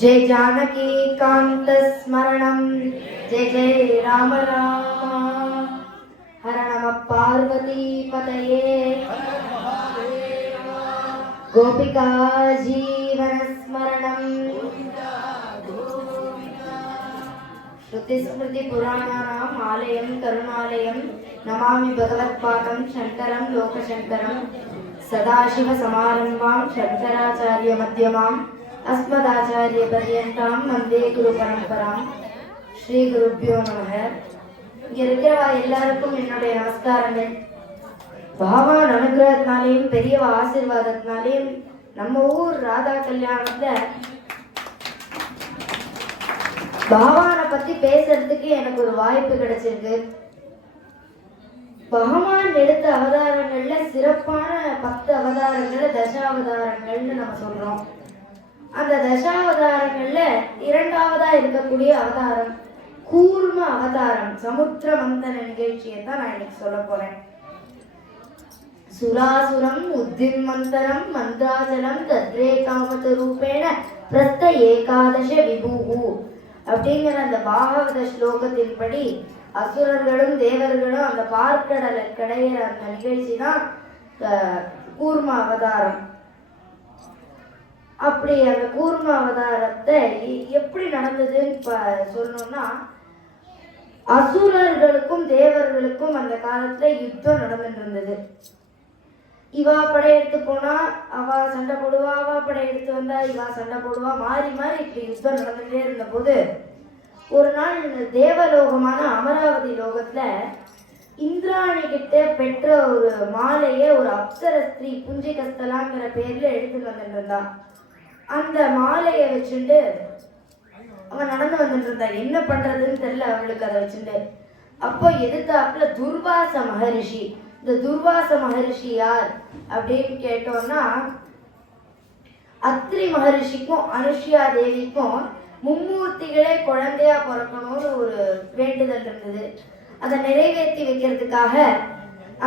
जय जानकी कांत स्मरणं जय जय राम राम। हर नम पार्वती पतये गोपिका जीवन स्मरणं श्रुतिस्मृति पुराणानाम् आलयं करुणालयं नमामि भगवत्पादं शंकरं लोकशंकरं सदाशिव समारंभां शंकराचार्य मध्यमाम् अस्मदाचार्य पर्यन्तां वन्दे गुरु परंपरां। ஸ்ரீ குருப்யோ நமக. இங்க இருக்கிறவா எல்லாருக்கும் என்னுடைய நமஸ்காரங்கள். பகவான் அனுகிரகத்தினாலேயும் பெரியவா ஆசீர்வாதத்தினாலேயும் நம்ம ஊர் ராதா கல்யாணத்துல பகவானை பத்தி பேசுறதுக்கு எனக்கு ஒரு வாய்ப்பு கிடைச்சிருக்கு. பகவான் எடுத்த அவதாரங்கள்ல சிறப்பான 10 அவதாரங்கள்ல தசாவதாரங்கள்னு நம்ம சொல்றோம். அந்த தசாவதாரங்கள்ல 2வதா இருக்கக்கூடிய அவதாரம் கூர்ம அவதாரம் சமுத்திர மந்தன நிகழ்ச்சியை தான் நான் இன்னைக்கு சொல்ல போறேன். சுராசுரம் உத்திமந்தனம் மந்திராஜலம் தத்ரே காமத ரூபேண பிரஸ்த ஏகாதச விபூஹு அப்படிங்கிற அந்த பாகவத ஸ்லோகத்தின்படி அசுரர்களும் தேவர்களும் அந்த பார்க்கடலை கடையிற அந்த நிகழ்ச்சி தான் கூர்ம அவதாரம். அப்படி அந்த கூர்ம அவதாரத்தை எப்படி நடந்ததுன்னு சொல்லணும்னா, அசுரர்களுக்கும் தேவர்களுக்கும் அந்த காலத்துல யுத்தம் நடந்துட்டு இருந்தது. இவா படையெடுத்து போனா அவ சண்டை போடுவா, அவா படையெடுத்து வந்தா இவா சண்டை போடுவா, மாறி மாறி இப்படி யுத்தம் நடந்துட்டே இருந்த போது ஒரு நாள் தேவலோகமான அமராவதி லோகத்துல இந்திராணி கிட்ட பெற்ற ஒரு மாலைய ஒரு அப்சர ஸ்திரீ புஞ்சிகஸ்தலாங்கிற பேர்ல எடுத்துட்டு வந்துட்டு இருந்தா. அந்த மாலையை வச்சுட்டு அவன் நடந்து வந்துட்டு இருந்தா. என்ன பண்றதுன்னு தெரியல அவளுக்கு அதை வச்சுட்டு. அப்போ எதிர்த்தாப்புல துர்வாச மகரிஷி. இந்த துர்வாச மகரிஷி யார் அப்படின்னு கேட்டோம்னா, அத்ரி மகரிஷிக்கும் அனுஷ்யா தேவிக்கும் மும்மூர்த்திகளே குழந்தையா பிறக்கணும்னு ஒரு வேண்டுதல் இருந்தது. அதை நிறைவேற்றி வைக்கிறதுக்காக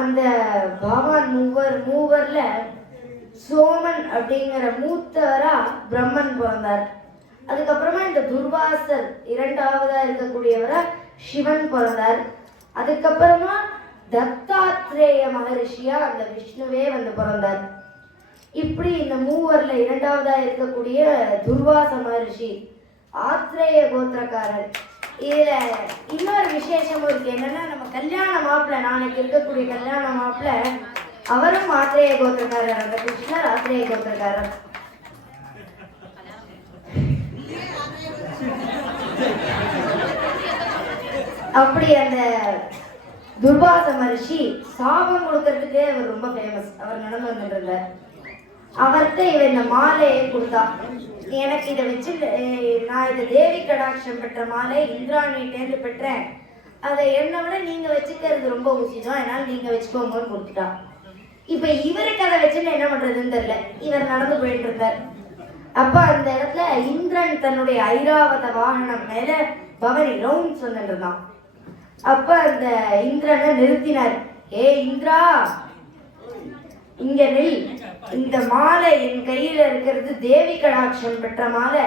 அந்த பகவான் மூவர்ல சோமன் அப்படிங்கிற மூத்தவரா பிரம்மன் பிறந்தார். அதுக்கப்புறமா இந்த துர்வாசர் 2வதா இருக்கக்கூடியவரா சிவன் பிறந்தார். அதுக்கப்புறமா தத்தாத்ரேய மகரிஷியா அந்த விஷ்ணுவே வந்து பிறந்தார். இப்படி இந்த மூவர்ல 2வதா இருக்கக்கூடிய துர்வாச மகரிஷி ஆத்ரேய கோத்திரக்காரர். இதுல இன்னொரு விசேஷமும் இருக்கு. என்னன்னா, நம்ம கல்யாண மாப்பிள்ள நாளைக்கு இருக்கக்கூடிய கல்யாண மாப்பிள்ள அவரும் ஆத்ரேய கோத்திரக்காரர். அந்த கிருஷ்ணர் ஆத்ரேய கோத்திரக்காரர். அப்படி அந்த துர்வாச மகரிஷி சாபம் கொடுக்கறதுக்கே அவர் ரொம்ப ஃபேமஸ். அவர் நடந்து வந்துட்டு இருந்தார். அவர்கிட்ட இவன் இந்த மாலையை கொடுத்தா, எனக்கு இதை வச்சு நான் இதை தேவி கடாட்சம் பெற்ற மாலை இந்திராணிட்டேந்து பெற்றேன், அதை என்னை விட நீங்க வச்சுக்கிறது ரொம்ப உசிதம், அதனால நீங்க வச்சுக்கோங்கன்னு கொடுத்துட்டா. இப்ப இவருக்கு அதை வச்சுன்னு என்ன பண்றதுன்னு தெரியல. இவர் நடந்து போயிட்டு இருந்தார். அப்ப அந்த இடத்துல இந்திரன் தன்னுடைய ஐராவத வாகனம் மேல பவனி ரவுண்ட்ஸ் வந்துட்டு இருந்தான். அப்ப அந்த இந்திரனை நிறுத்தினார். ஏ இந்திரா, இங்க நில். இந்த மாலை என் கையில இருக்கிறது தேவி கடாட்சம் பெற்ற மாலை.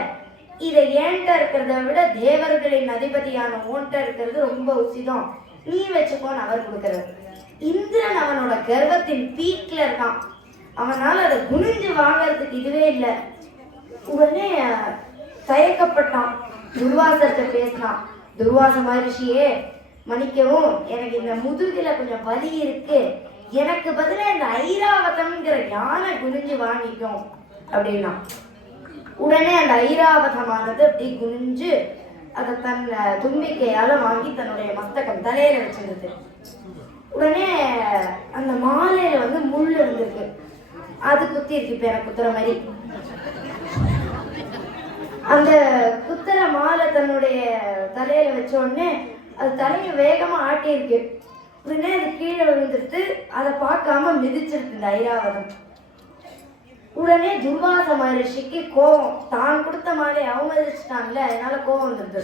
இதை ஏன்ட்ட இருக்கிறத விட தேவர்களின் அதிபதியான ஓன்ட்ட இருக்கிறது ரொம்ப உசிதம், நீ வச்சுக்கோன்னு அவர் கொடுக்கிறார். இந்திரன் அவனோட கர்வத்தின் பீக்ல இருக்கான். அவனால அதை குனிஞ்சு வாங்கறதுக்கு இதுவே இல்லை. உடனே தயக்கப்பட்டான். துர்வாசத்தை பேசினான். துர்வாச மகரிஷியே, மன்னிக்கவும், எனக்கு இந்த முதுகுல கொஞ்சம் வலி இருக்கு, எனக்கு பதிலா இந்த ஐராவதம்ங்கிற யானை குனிஞ்சு வாங்கிக்கும் அப்படின்னா. உடனே அந்த ஐராவதமானது அப்படி குனிஞ்சு அதை தன் தும்பிக்கையால வாங்கி தன்னுடைய மஸ்தகம் தலையில வச்சிருந்தது. உடனே அந்த மாலையில வந்து முள் இருந்திருக்கு. அது குத்தி இருக்கு. இப்ப எனக்கு குத்துற மாதிரி அந்த குத்துற மாலை தன்னுடைய தலையில வச்ச உடனே அது தலையை வேகமா ஆட்டி இருக்கு. உடனே அது கீழே விழுந்துட்டு அதை பார்க்காம மிதிச்சிருக்கு இந்த ஐராவதம். உடனே துர்வாச மகரிஷிக்கு கோபம். தான் கொடுத்த மாலையை அவமதிச்சுட்டான்ல, அதனால கோபம் வந்துருது.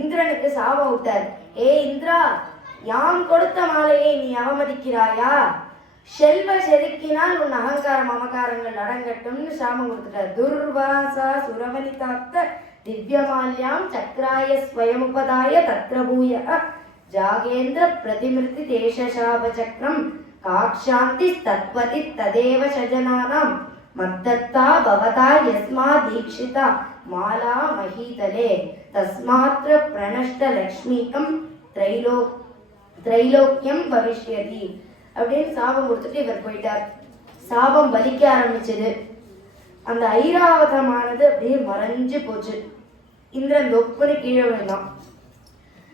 இந்திரனுக்கு சாபம் விட்டார். ஏ இந்திரா, யாம் கொடுத்த மாலையை நீ அவமதிக்கிறாயா? செல்வ செதுக்கினால் உன் அகங்காரம் மமகாரங்கள் அடங்கட்டும்னு சாபம் கொடுத்துட்டார். துர்வாசா சுரவனிதாத்த திவ்யமால்யாம் சக்ராய ஸ்வயமுபதாய தத்ரபூய ஜாகேந்திர பிரதிமிருத்தி தேசசாப சக்கரம் காக்ஷாந்தி தத்வதி ததேவ சஜனானாம் மத்தத்தா பவதா யஸ்மா தீக்ஷிதா மாலா மஹீதலே தஸ்மாத்ர பிரணஷ்ட லக்ஷ்மிகம் திரைலோக்கியம் பவிஷ்யதி அப்படின்னு சாபம் கொடுத்துட்டு இவர் போயிட்டார். சாபம் பலிக்க ஆரம்பிச்சது. அந்த ஐராவதமானது அப்படியே மறைஞ்சு போச்சு. இந்திரன் தொப்புன்னு கீழே விழுந்தான்.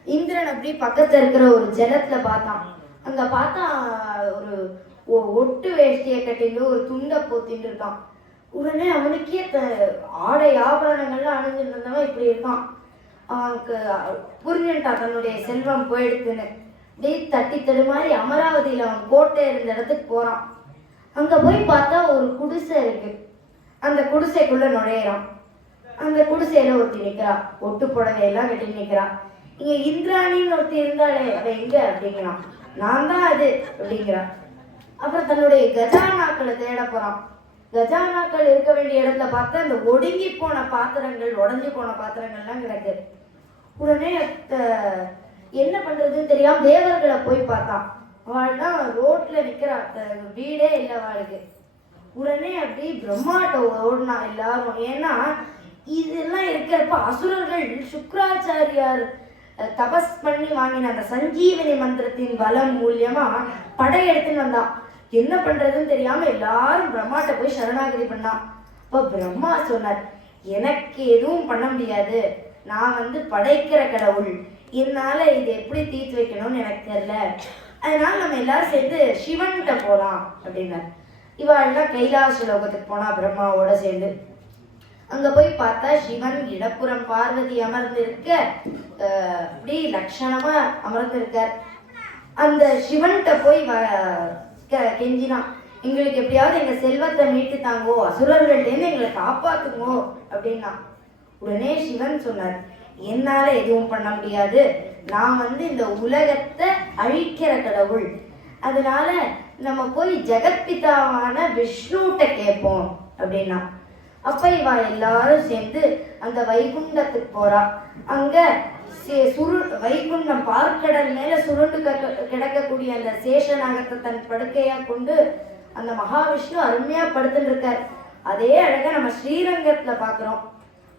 இந்திரன் அப்படி பக்கத்துல இருக்கிற ஒரு ஜலத்துல பார்த்தான். அங்க பார்த்தா ஒரு ஒட்டு வேஷ்டியை கட்டிட்டு ஒரு துண்டை போத்தின்னு இருக்கான். உடனே அவனுக்கே ஆடை ஆபரணங்கள்லாம் அணிஞ்சுட்டு இருந்தவன் இப்படி இருக்கான். அவனுக்கு புரிஞ்சுட்டான் தன்னுடைய செல்வம் போயிடுத்துன்னு. அப்படியே தட்டி தடுமாறி அமராவதியில அவன் கோட்டை இருந்த இடத்துக்கு போறான். அங்க போய் பார்த்தா ஒரு குடிசை இருக்கு. அந்த குடிசைக்குள்ள நுழையிறான். அந்த குடிசையில ஒருத்தி நிக்கிறா. ஒட்டு புடவையெல்லாம் கட்டி நிக்கிறா. இங்க இந்திராணின்னு ஒருத்தி இருந்தாலே அவ எங்க அப்படிங்கிறான். நான் தான் அது அப்படிங்கிறான். அப்புறம் தன்னுடைய கஜானாக்களை தேட போறான். கஜானாக்கள் இருக்க வேண்டிய இடத்துல பார்த்தா இந்த ஒடுங்கி போன பாத்திரங்கள், உடஞ்சி போன பாத்திரங்கள்லாம் கிடக்கு. உடனே என்ன பண்றதுன்னு தெரியாம தேவர்களை போய் பார்த்தான். அவள்தான் ரோட்ல நிக்கிறா. வீடே இல்லை அவளுக்கு. உடனே அப்படி பிரம்மாட்ட ஓடினா எல்லாரும். ஏன்னா இதெல்லாம் இருக்கிறப்ப அசுரர்கள் சுக்ராச்சாரியார் தபஸ் பண்ணி வாங்கின அந்த சஞ்சீவனி மந்திரத்தின் பலம் மூலியமா படையெடுத்துன்னு வந்தான். என்ன பண்றதுன்னு தெரியாம எல்லாரும் பிரம்மாட்ட போய் சரணாகதி பண்ணான். அப்ப பிரம்மா சொன்னார், எனக்கு எதுவும் பண்ண முடியாது, நான் படைக்கிற கடவுள், என்னால இது எப்படி தீர்த்து வைக்கணும்னு எனக்கு தெரியல, அதனால நம்ம எல்லாரும் சேர்ந்து சிவன்கிட்ட போலாம் அப்படின்னார். இவாள்லாம் கைலாச லோகத்துக்கு போனா பிரம்மாவோட சேர்ந்து. அங்க போய் பார்த்தா சிவன் இடப்புறம் பார்வதி அமர்ந்திருக்க, அப்படி லட்சணமா அமர்ந்திருக்கார். அந்த சிவன்கிட்ட போய் கெஞ்சினா, எங்களுக்கு எப்படியாவது எங்க செல்வத்தை மீட்டு தாங்கோ, அசுரர்கள்டேருந்து எங்களை காப்பாத்துங்கோ அப்படின்னா. உடனே சிவன் சொன்னார், என்னால எதுவும் பண்ண முடியாது, நான் இந்த உலகத்தை அழிக்கிற கடவுள், அதனால நம்ம போய் ஜெகத்பிதாவான விஷ்ணுட்ட கேட்போம் அப்படின்னா. அப்ப இவா எல்லாரும் சேர்ந்து அந்த வைகுண்டத்துக்கு போறா. அங்க வைகுண்டம் பார்க்கடல் மேல சுருண்டு கிடக்கக்கூடிய அந்த சேஷநாகத்தை தன் படுக்கையா கொண்டு அந்த மகாவிஷ்ணு அருமையா படுத்துட்டு இருக்கார். அதே அழகா நம்ம ஸ்ரீரங்கத்துல பாக்குறோம்.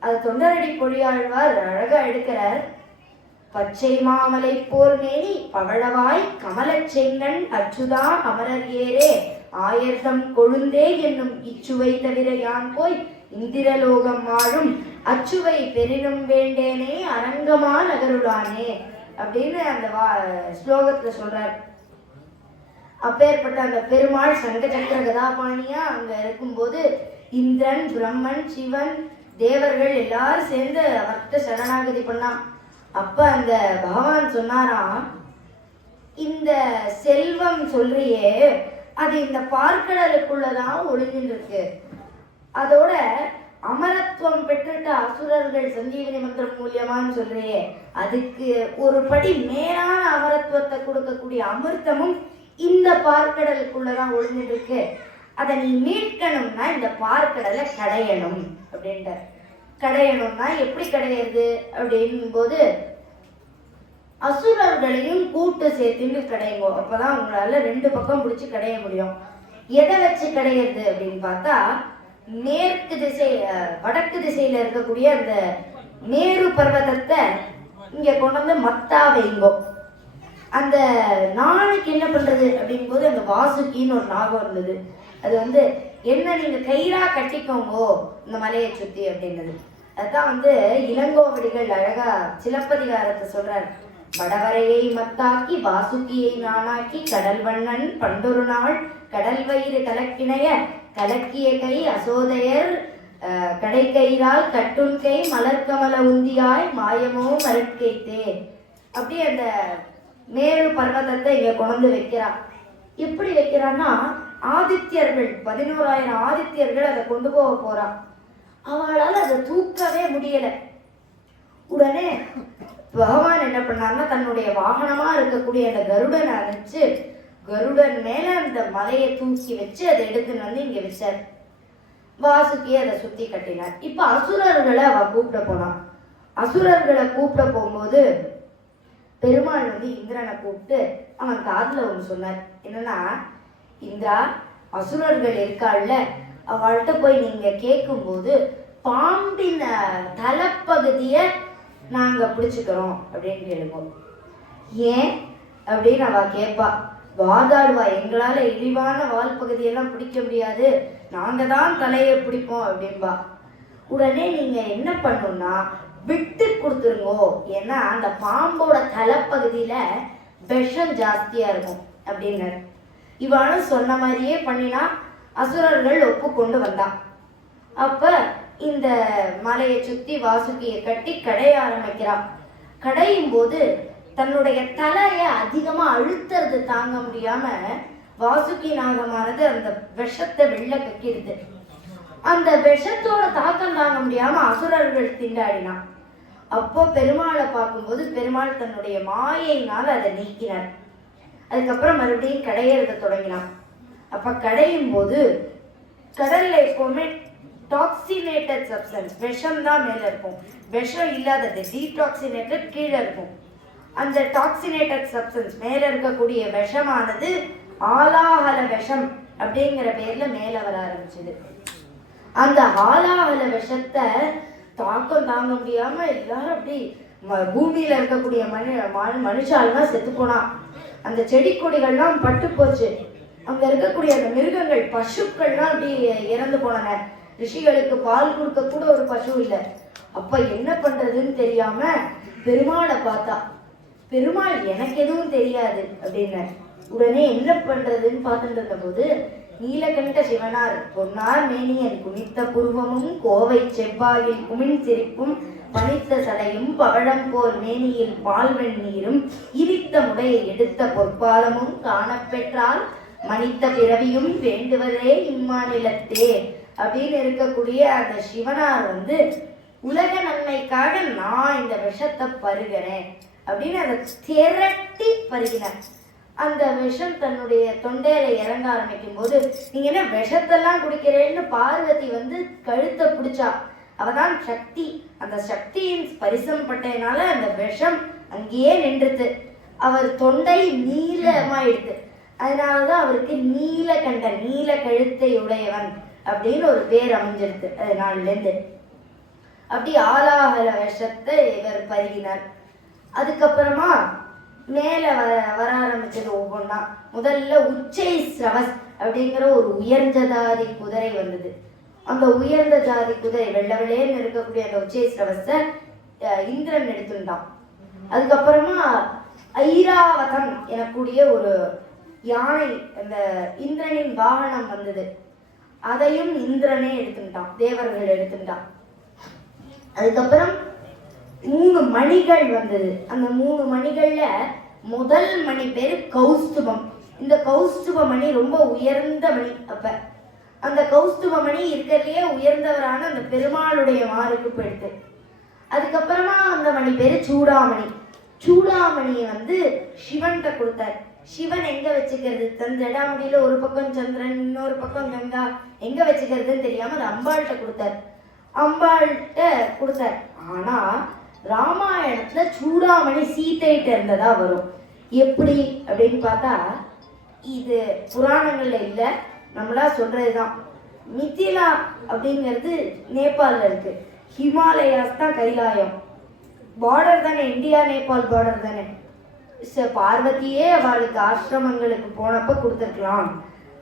அது தொண்டரடி பொழியாழ்வார் அழகா எடுக்கிறார். பச்சை மாமலை போல் மேனி பவழவாய் கமலச் செங்கண் அச்சுதா அமரர் ஏரே ஆயர்தம் கொழுந்தே என்னும் இச்சுவை தவிர யான் போய் இந்திரலோகம் வாழும் அச்சுவை பெரினும் வேண்டேனே அரங்கமா நகருளானே அப்படின்னு அந்த ஸ்லோகத்துல சொல்றார். அப்பேற்பட்ட அந்த பெருமாள் சங்க சக்கர கதாபாணியா அங்க இருக்கும்போது இந்திரன், பிரம்மன், சிவன், தேவர்கள் எல்லாரும் சேர்ந்து அவர்கிட்ட சரணாகதி பண்ணான். அப்ப அந்த பகவான் சொன்னாராம், இந்த செல்வம் சொல்றியே அது இந்த பார்க்கடலுக்குள்ளதான் ஒளிஞ்சிட்டு இருக்கு, அதோட அமரத்துவம் பெற்றுட்ட அசுரர்கள் சஞ்சீவனி மந்திரம் மூலியமான்னு சொல்றியே, அதுக்கு ஒரு படி மேலான அமரத்துவத்தை கொடுக்கக்கூடிய அமிர்தமும் இந்த பார்க்கடலுக்குள்ளதான் ஒளிஞ்சிட்டு இருக்கு, அதை நீ மீட்கணும்னா இந்த பார்க்கடலை கடையணும் அப்படின்ட்டு. கடையணும்னா எப்படி கடையிறது அப்படின் போது அசுரர்களையும் கூட்டு சேர்த்துட்டு கடையுங்க, அப்பதான் உங்களால ரெண்டு பக்கம் பிடிச்சி கடைய முடியும். எதை வச்சு கடையிறது அப்படின்னு பார்த்தா, மேற்கு திசை வடக்கு திசையில இருக்கக்கூடிய அந்த மேரு பர்வதத்தை இங்க கொண்டு மத்தா வைங்கோ. அந்த நாளைக்கு என்ன பண்றது அப்படின் போது அந்த வாசுகின்னு ஒரு நாகம் இருந்தது. அது என்ன நீங்க கயிறா கட்டிக்கோங்கோ இந்த மலையை சுத்தி அப்படின்றது. அதுதான் இளங்கோவடிகள் அழகா சிலப்பதிகாரத்தை சொல்றார். வடவரையை மத்தாக்கி வாசுகியை நானாக்கி கடல் வண்ணன் பண்டொரு நாள் கடல் வயிறு கலக்கிணைய கலக்கிய கை அசோதையர் கடை கயிறால் கட்டுன் கை மலர்கமல உந்தியாய் மாயமோ மறுக்கைத்தே. அப்படி அந்த மேரு பர்வதத்தை இங்க கொண்டு வைக்கிறான். எப்படி வைக்கிறான்னா, ஆதித்யர்கள் 11,000 ஆதித்யர்கள் அதை கொண்டு போக போறான். அவளால் அதை தூக்கவே முடியல. உடனே பகவான் என்ன பண்ணார்னா, தன்னுடைய வாகனமா இருக்கக்கூடிய அந்த கருடனை அனுப்பிச்சு கருடன் மேல அந்த மலையை தூக்கி வச்சு அதை எடுத்துன்னு வந்து இங்க வச்சார். வாசுகி அதை சுத்தி கட்டினார். இப்ப அசுரர்களை அவ கூப்பிட போனான். அசுரர்களை கூப்பிட போகும்போது பெருமாள் வந்து இந்திரனை கூப்பிட்டு அவன் காதுல ஒண்ணு சொன்னார். என்னன்னா, இந்திரா, அசுரர்கள் இருக்காள்ல, அவள்கிட்ட போய் நீங்க கேட்கும் போது பாம்பின் தலைப்பகுதிய நாங்க பிடிச்சுக்கிறோம் அப்படின்னு கேளுவோம். ஏன் அப்படின்னு அவ கேட்பா. வாதாடுவா, எங்களால இழிவான வால் பகுதியெல்லாம் பிடிக்க முடியாது, நாங்க தான் தலையை பிடிப்போம் அப்படின்பா. உடனே நீங்க என்ன பண்ணணும்னா விட்டு கொடுத்துருங்கோ, ஏன்னா அந்த பாம்போட தலைப்பகுதியில விஷம் ஜாஸ்தியா இருக்கும் அப்படின்னு. இவனும் சொன்ன மாதிரியே பண்ணினா அசுரர்கள் ஒப்புக்கொண்டு வந்தான். அப்ப இந்த மலையை சுத்தி வாசுகியை கட்டி கடைய ஆரம்பிக்கிறான். கடையும் போது தன்னுடைய தலைய அதிகமா அழுத்துறது தாங்க முடியாம வாசுகி நாகமானது அந்த விஷத்தை வெளில கக்கிடுது. அந்த விஷத்தோட தாக்கம் தாங்க முடியாம அசுரர்கள் திண்டாடினான். அப்போ பெருமாளை பார்க்கும்போது பெருமாள் தன்னுடைய மாயையினால் அதை நீக்கினார். அதுக்கப்புறம் மறுபடியும் கடையறத தொடங்கினான். அப்ப கடையும் போது கடல்ல எப்பவுமே டாக்ஸினேட்டட் சப்ஸ்டன்ஸ், விஷம் தான் மேல இருக்கும், விஷம் இல்லாதது டீடாக்சினேட்டட் கீழே இருக்கும். அந்த டாக்ஸினேட்டட் சப்ஸ்டன்ஸ் மேல இருக்கக்கூடிய விஷமானது ஆலாஹல விஷம் அப்படிங்கிற பேர்ல மேல வர ஆரம்பிச்சது. அந்த ஆலாஹல விஷத்தை தாக்கம் தாங்க முடியாம எல்லாரும் அப்படி பூமியில இருக்கக்கூடிய மனுஷாலாம் செத்து போனா. அந்த செடி கொடிகள்லாம் பட்டு போச்சு. அங்க இருக்கக்கூடிய அந்த மிருகங்கள், பசுக்கள்லாம் அப்படி இறந்து போனன. ரிஷிகளுக்கு பால் கொடுக்க கூட ஒரு பசு இல்லை. அப்ப என்ன பண்றதுன்னு தெரியாம பெருமாளை பார்த்தா. பெருமாள் எனக்கு எதுவும் தெரியாது அப்படின்னார். உடனே என்ன பண்றதுன்னு பார்த்துட்டு இருந்த போது நீலகண்ட சிவனார் பொன்னார் மேனியன் குனித்த புருவமும் கோவை செவ்வாயில் குமிழ் சிரிப்பும் பனித்த சடையும் பவழம் போல் மேனியில் பால்வெண் நீரும் இனித்த முடையை எடுத்த பொற்பாதமும் காணப்பெற்றால் மனித பிறவியும் வேண்டுவதே இம்மாநிலத்தே அப்படின்னு இருக்கக்கூடிய அந்த சிவனார் வந்து உலக நன்மைக்காக நான் இந்த விஷத்தை பருகிறேன் அப்படின்னு அதை திரட்டி பருகினார். அந்த விஷம் தன்னுடைய தொண்டையில இறங்க ஆரம்பிக்கும் போது நீங்க என்ன விஷத்தெல்லாம் குடிக்கிறேன்னு பார்வதி வந்து கழுத்தை பிடிச்சா. அவதான் சக்தி. அந்த சக்தியின் ஸ்பரிசம் பட்டதுனால அந்த விஷம் அங்கேயே நின்றுது. அவர் தொண்டை நீளமாயிடுது. அதனாலதான் அவருக்கு நீலகண்ட, நீல கழுத்தை உடையவன் அப்படின்னு ஒரு பேர் அமைஞ்சிருக்கு. அதனால இருந்து அப்படி ஆலாஹல விஷத்தை இவர் பருகினார். அதுக்கப்புறமா மேல வர ஆரம்பிச்சது ஒவ்வொன்னா. முதல்ல உச்சை ஸ்ரவஸ் அப்படிங்கிற ஒரு உயர்ந்த ஜாதி குதிரை வந்தது. அந்த உயர்ந்த ஜாதி குதிரை வெள்ள வெள்ளையன்னு இருக்கக்கூடிய அந்த உச்சை ஸ்ரவஸ இந்திரன் எடுத்துட்டான். அதுக்கப்புறமா ஐராவதம் எனக்கூடிய ஒரு யானை, அந்த இந்திரனின் வாகனம் வந்தது. அதையும் இந்திரனே எடுத்துட்டான், தேவர்கள் எடுத்துட்டான். அதுக்கப்புறம் 3 மணிகள் வந்தது. அந்த 3 மணிகள்ல முதல் மணி பேரு கௌஸ்துபம். இந்த கௌஸ்துப மணி ரொம்ப உயர்ந்த மணி. அப்ப அந்த கௌஸ்துப மணி இருக்கிறதுலயே உயர்ந்தவரான அந்த பெருமாளுடைய மாருக்கு போயிடுது. அதுக்கப்புறமா அந்த மணி பேரு சூடாமணி. சூடாமணியை வந்து சிவன்கிட்ட கொடுத்தார். சிவன் எங்க வச்சுக்கிறது, தன் ஜடாமுடியில ஒரு பக்கம் சந்திரன், இன்னொரு பக்கம் கங்கா, எங்க வச்சுக்கிறதுன்னு தெரியாம அது அம்பாள்கிட்ட கொடுத்தார். அம்பாள்கிட்ட கொடுத்தார். ஆனா ராமாயணத்துல சூடாமணி சீதைகிட்ட இருந்ததா வரும். எப்படி அப்படின்னு பார்த்தா இது புராணங்கள்ல இல்ல, நம்மளா சொல்றதுதான். மிதிலா அப்படிங்கிறது நேபாளில் இருக்கு. ஹிமாலயாஸ் தான் கைலாயம். பார்டர் தானே, இந்தியா நேபாள் பார்டர் தானே. பார்வதியே அவளுக்கு ஆசிரமங்களுக்கு போனப்ப கொடுத்துருக்கலாம்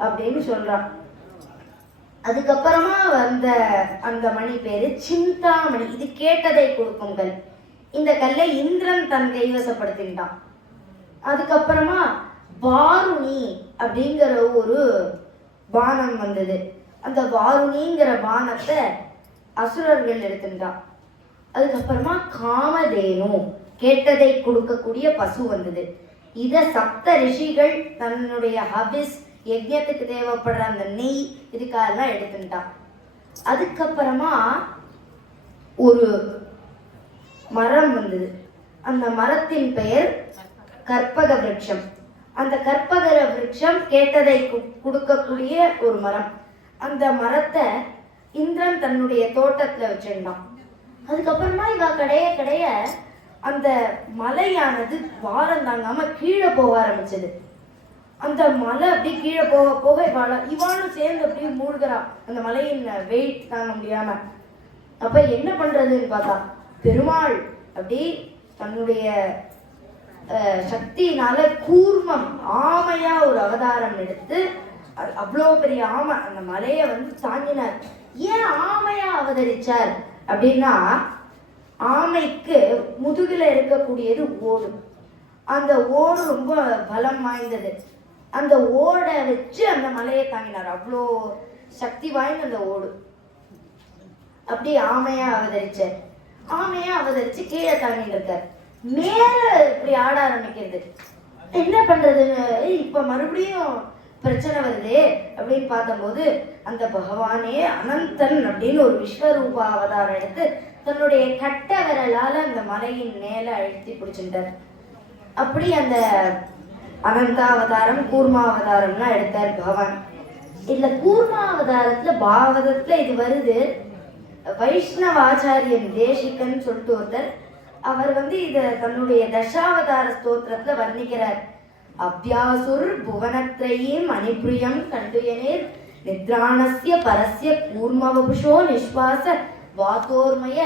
அப்படின்னு சொல்றான். அதுக்கப்புறமா வந்த அந்த மணி பேரு சிந்தாமணி. இது கேட்டதை கொடுக்கும் கல். இந்த கல்லை இந்திரன் தன் கைவசப்படுத்திட்டான். அதுக்கப்புறமா வாருணி அப்படிங்கிற ஒரு பானம் வந்தது. அந்த வாருணிங்கிற பானத்தை அசுரர்கள் எடுத்துட்டான். அதுக்கப்புறமா காமதேனு, கேட்டதை கொடுக்கக்கூடிய பசு வந்தது. இத சப்த ரிஷிகள் தன்னுடைய ஹபிஸ் யஜ்ஞத்துக்கு தேவைப்படுற அந்த நெய் இதுக்காகலாம் எடுத்துட்டான். அதுக்கப்புறமா ஒரு மரம் வந்தது. அந்த மரத்தின் பெயர் கற்பக விருட்சம். அந்த கற்பகர விருட்சம் கேட்டதை கொடுக்கக்கூடிய ஒரு மரம். அந்த மரத்தை இந்திரன் தன்னுடைய தோட்டத்துல வச்சிருந்தான். அதுக்கப்புறமா இவ கடைய கடைய அந்த மலையானது வாரம் தாங்காம கீழே போக ஆரம்பிச்சது. அந்த மலை அப்படி கீழே போக போக இவாளும் சேர்ந்து அப்படியே மூழ்கிறான் அந்த மலையின் வெயிட் தாங்க முடியாம. அப்ப என்ன பண்றதுன்னு பார்த்தா பெருமாள் அப்படி தன்னுடைய சக்தியினால கூர்மம் ஆமையா ஒரு அவதாரம் எடுத்து அவ்வளோ பெரிய ஆமை அந்த மலையை தாங்கினார். ஏன் ஆமையா அவதரிச்சார் அப்படின்னா, ஆமைக்கு முதுகுல இருக்கக்கூடியது ஓடு. அந்த ஓடு ரொம்ப பலம் வாய்ந்தது. அந்த ஓடை வச்சு அந்த மலையை தாங்கினார். அவ்வளோ சக்தி வாய்ந்த அந்த ஓடு. அப்படி ஆமையா அவதரிச்சார். ஆமையா அவதரிச்சு கீழே தாங்கிட்டு இருக்கார். மேல இப்படி ஆட ஆரம்பிக்கிறது. என்ன பண்றதுன்னு இப்ப மறுபடியும் பிரச்சனை வருது அப்படின்னு பார்த்தபோது அந்த பகவானே அனந்தன் அப்படின்னு ஒரு விஸ்வரூப அவதாரம் எடுத்து தன்னுடைய கட்ட விரலால அந்த மலையின் மேல அழுத்தி பிடிச்சிட்டார். அப்படி அந்த அனந்தாவதாரம் கூர்மாவதாரம்லாம் எடுத்தார் பகவான். இதுல கூர்மாவதாரத்துல பாகவதத்துல இது வருது. வைஷ்ணவ ஆச்சாரியன் தேசிகன் சொல்லிட்டு ஒருத்தர், அவர் இத தன்னுடைய தசாவதார ஸ்தோத்திரத்துல வர்ணிக்கிறார். அபியாசுர் புவனத்ரயீம் அனிப்ரியம் கண்டுயனேர் நித்ராணஸ்ய பரஸ்ய கூர்மவபுஷோ நிஸ்வாச வாதோர்மய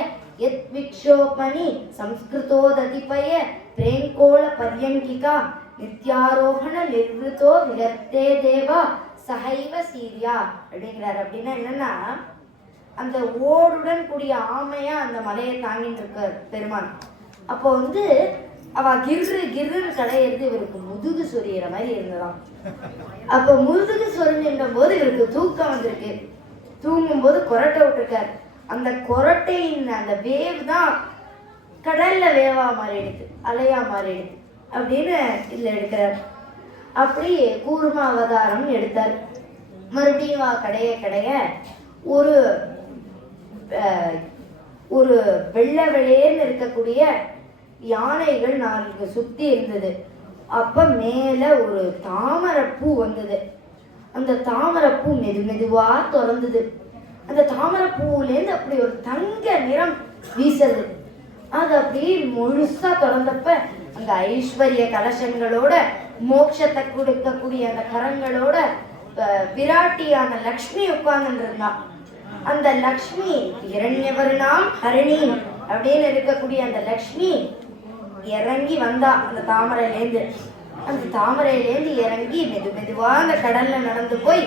யத் விக்ஷோபனி சம்ஸ்கிருதோததிபய பிரேங்கோள பர்யங்கிகா நித்யாரோகண நிர்வதோ விரத்தே தேவா சஹைவ சீரியா அப்படிங்கிறார். அப்படின்னா என்னன்னா, அந்த ஓடுடன் கூடிய ஆமையா அந்த மலையை தாங்கிட்டு இருக்க பெருமான். அப்போ அவ கிர்ரு கிர்ருன்னு கடையிறது இவருக்கு முதுகு சொரியிற மாதிரி இருந்ததாம். அப்ப முதுகு சொரிஞ்சின்ற போது இவருக்கு தூக்கம் வந்திருக்கு. தூங்கும் போது கொரட்டை விட்டுருக்காரு. அந்த கொரட்டையின் அந்த வேவ் தான் கடல்ல வேவா மாறிடுது, அலையா மாறிடுது அப்படின்னு இதுல எடுக்கிறார். அப்படி கூர்ம அவதாரம் எடுத்தார். மறுபடியும் கடைய கடைய ஒரு ஒரு வெள்ளை வெளியேன்னு இருக்கக்கூடிய யானைகள் நாளுக்கு சுத்தி இருந்தது. அப்ப மேல ஒரு தாமரைப்பூ வந்தது. அந்த தாமரைப்பூ மெது மெதுவா திறந்தது. அந்த தாமரைப்பூலேருந்து அப்படி ஒரு தங்க நிறம் வீசுது. அது அப்படியே முழுசா திறந்தப்ப அந்த ஐஸ்வர்ய கலசங்களோட மோட்சத்தை கொடுக்கக்கூடிய அந்த கரங்களோட விராட்டியான லக்ஷ்மி உட்கார்ந்து இருந்தா. அந்த லக்ஷ்மி இரண்யவர்ணாம் ஹரிணி அப்படின்னு இருக்கக்கூடிய அந்த லக்ஷ்மி இறங்கி வந்தா அந்த தாமரையிலேருந்து. அந்த தாமரையிலேருந்து இறங்கி மெது மெதுவா அந்த கடல்ல நடந்து போய்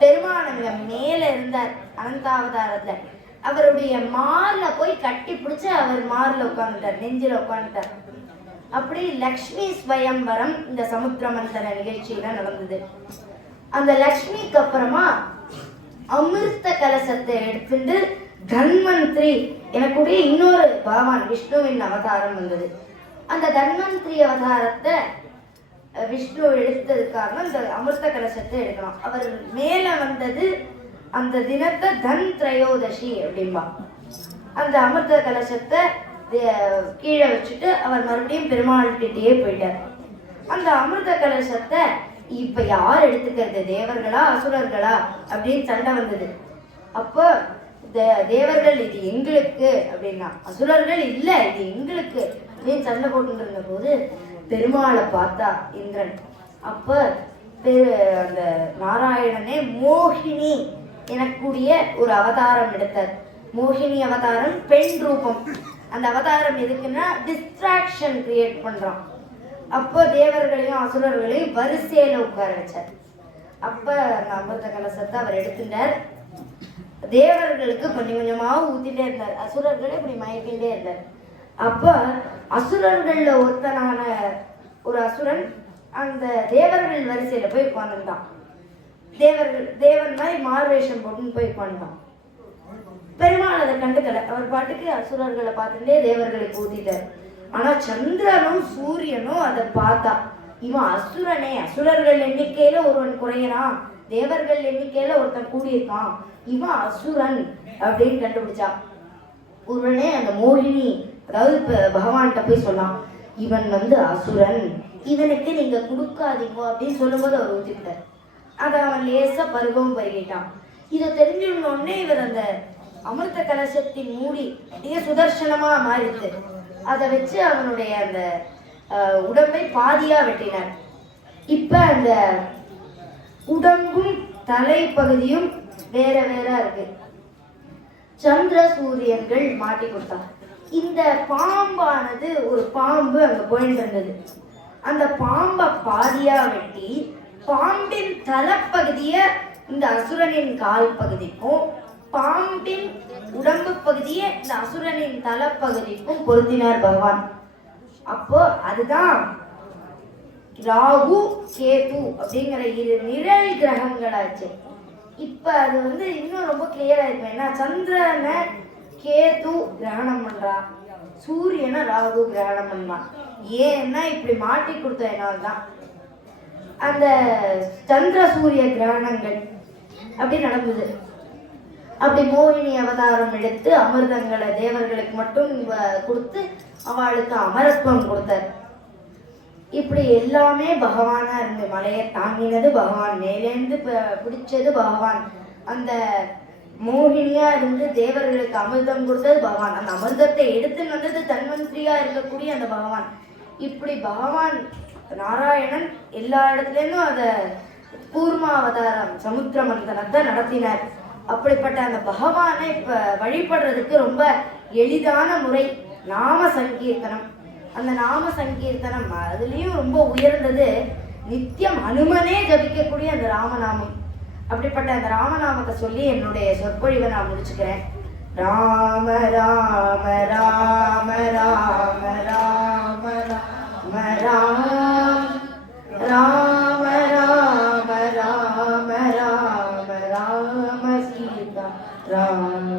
பெருமானங்க மேல இருந்தார். அனந்தாவதாரத்துல அவருடைய மார்ல போய் கட்டி பிடிச்சு அவர் மார்ல உட்காந்துட்டார், நெஞ்சில உட்காந்துட்டார். அப்படி லக்ஷ்மி ஸ்வயம்பரம் இந்த சமுத்திர மந்தன நிகழ்ச்சியில நடந்தது. அந்த லக்ஷ்மிக்கு அப்புறமா அமிர்த கலசத்தை எடுத்துட்டு தன்வந்திரி எனக்குடைய இன்னொரு பகவான் விஷ்ணுவின் அவதாரம் வந்தது. அந்த தன்வந்திரி அவதாரத்தை விஷ்ணு எடுத்ததுக்காக அந்த அமிர்த கலசத்தை எடுக்கலாம். அவர் மேல வந்தது அந்த தினத்தை தன் திரையோதசி அப்படின்பா. அந்த அமிர்த கலசத்தை கீழே வச்சுட்டு அவர் மறுபடியும் பெருமாள் கிட்டேயே போயிட்டார். அந்த அமிர்த கலசத்தை இப்ப யார் எடுத்துக்கிறது, தேவர்களா அசுரர்களா அப்படின்னு சண்டை வந்தது. அப்போ தேவர்கள் இது எங்களுக்கு அப்படின்னா, அசுரர்கள் இல்ல இது எங்களுக்கு அப்படின்னு சண்டை போட்டு இருந்த போது பெருமாளை பார்த்தா இந்திரன். அப்ப அந்த நாராயணனே மோகினி எனக்கூடிய ஒரு அவதாரம் எடுத்தார். மோகினி அவதாரம் பெண் ரூபம். அந்த அவதாரம் எதுக்குன்னா டிஸ்ட்ராக்ஷன் கிரியேட் பண்றான். அப்போ தேவர்களையும் அசுரர்களையும் வரிசையில உட்கார வச்சார். அப்ப அந்த அமிர்த கலசத்தை அவர் எடுத்துட்டார். தேவர்களுக்கு கொஞ்சம் கொஞ்சமா ஊத்திட்டே இருந்தார். அசுரர்களே இப்படி மயக்கிட்டே இருந்தார். அப்ப அசுரர்கள்ல ஒருத்தனான ஒரு அசுரன் அந்த தேவர்கள் வரிசையில போய் உட்கார்ந்துட்டான். தேவன் மாதிரி மார்வேஷம் போட்டுன்னு போய் உட்கார்ந்தான். பெருமாள் அதை கண்டுக்கல. அவர் பாட்டுக்கு அசுரர்களை பார்த்துட்டே தேவர்களுக்கு ஊத்திட்டார். ஆனா சந்திரனும் சூரியனும் அதை பார்த்தா, இவன் அசுரனே, அசுரர்கள் எண்ணிக்கையில ஒருவன் குறையறான், தேவர்கள் எண்ணிக்கையில ஒருத்தன் கூடியிருக்கான், இவன் அசுரன் அப்படின்னு கண்டுபிடிச்சா. உடனே அந்த மோகினி அதாவது பகவான்கிட்ட போய் சொன்னான், இவன் அசுரன், இவனுக்கு நீங்க கொடுக்காதீங்க அப்படின்னு சொல்லும்போது அவர் ஊத்திட்டார். அதை அவன் லேசா பருவம் பருகிட்டான். இதை தெரிஞ்சுடனே இவர் அந்த அமிர்த கலசத்தின் மூடி மிக சுதர்சனமா மாறித்து அதை வச்சு அவனுடைய அந்த உடம்பை பாதியா வெட்டினார். இப்ப அந்த உடம்பும் தலைப்பகுதியும் வேற வேற இருக்கு. சந்திர சூரியன்கள் மாட்டி கொடுத்தார். இந்த பாம்பானது ஒரு பாம்பு அங்க போயிட்டு இருந்தது. அந்த பாம்பை பாதியா வெட்டி பாம்பின் தலைப்பகுதிய இந்த அசுரனின் கால் பகுதிக்கும் பாம்பின் உடம்பு பகுதியை இந்த அசுரனின் தலைப்பகுதிக்கும் பொருத்தினார் பகவான். அப்போ அதுதான் ராகு கேது அப்படிங்கிற இரு நிழல் கிரகங்களாச்சு. இப்ப அது இன்னும் ரொம்ப கிளியரா இருக்கு. ஏன்னா சந்திரனை கேது கிரகணம் பண்றான், சூரியனை ராகு கிரகணம் பண்றான். ஏன்னா இப்படி மாட்டி கொடுத்ததுனால்தான் அந்த சந்திர சூரிய கிரகணங்கள் அப்படி நடந்தது. அப்படி மோகினி அவதாரம் எடுத்து அமிர்தங்களை தேவர்களுக்கு மட்டும் கொடுத்து அவளுக்கு அமரத்துவம் கொடுத்தார். இப்படி எல்லாமே பகவானா இருந்து மலையை தாங்கினது பகவான், மேலேந்து பிடிச்சது பகவான், அந்த மோகினியா இருந்து தேவர்களுக்கு அமிர்தம் கொடுத்தது பகவான், அந்த அமிர்தத்தை எடுத்து வந்தது தன்வந்திரியா இருக்கக்கூடிய அந்த பகவான். இப்படி பகவான் நாராயணன் எல்லா இடத்துலேருந்தும் அதை கூர்மாவதாரம் சமுத்திர மந்தனத்தை நடத்தினார். அப்படிப்பட்ட அந்த பகவானை இப்ப வழிபடுறதுக்கு ரொம்ப எளிதான முறை நாம சங்கீர்த்தனம். அந்த நாம சங்கீர்த்தனம் அதுலயும் ரொம்ப உயர்ந்தது நித்தியம் அனுமனே ஜபிக்கக்கூடிய அந்த ராமநாமம். அப்படிப்பட்ட அந்த ராமநாமத்தை சொல்லி என்னுடைய சொற்பொழிவை நான் முடிச்சுக்கிறேன். ராம ராம ராம ராம ராம ராம ராம ராம ராம ராம ராம ராம சீதா ராம்.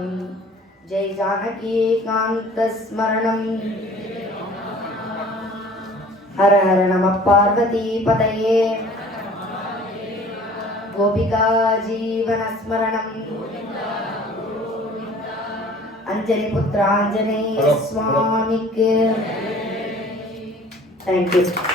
जय जानकी कांत स्मरणम. हर हर नमः पार्वती पतये. गोपिका जीवन स्मरणम. अंजलि पुत्र आंजनेय स्वामी के. Thank you.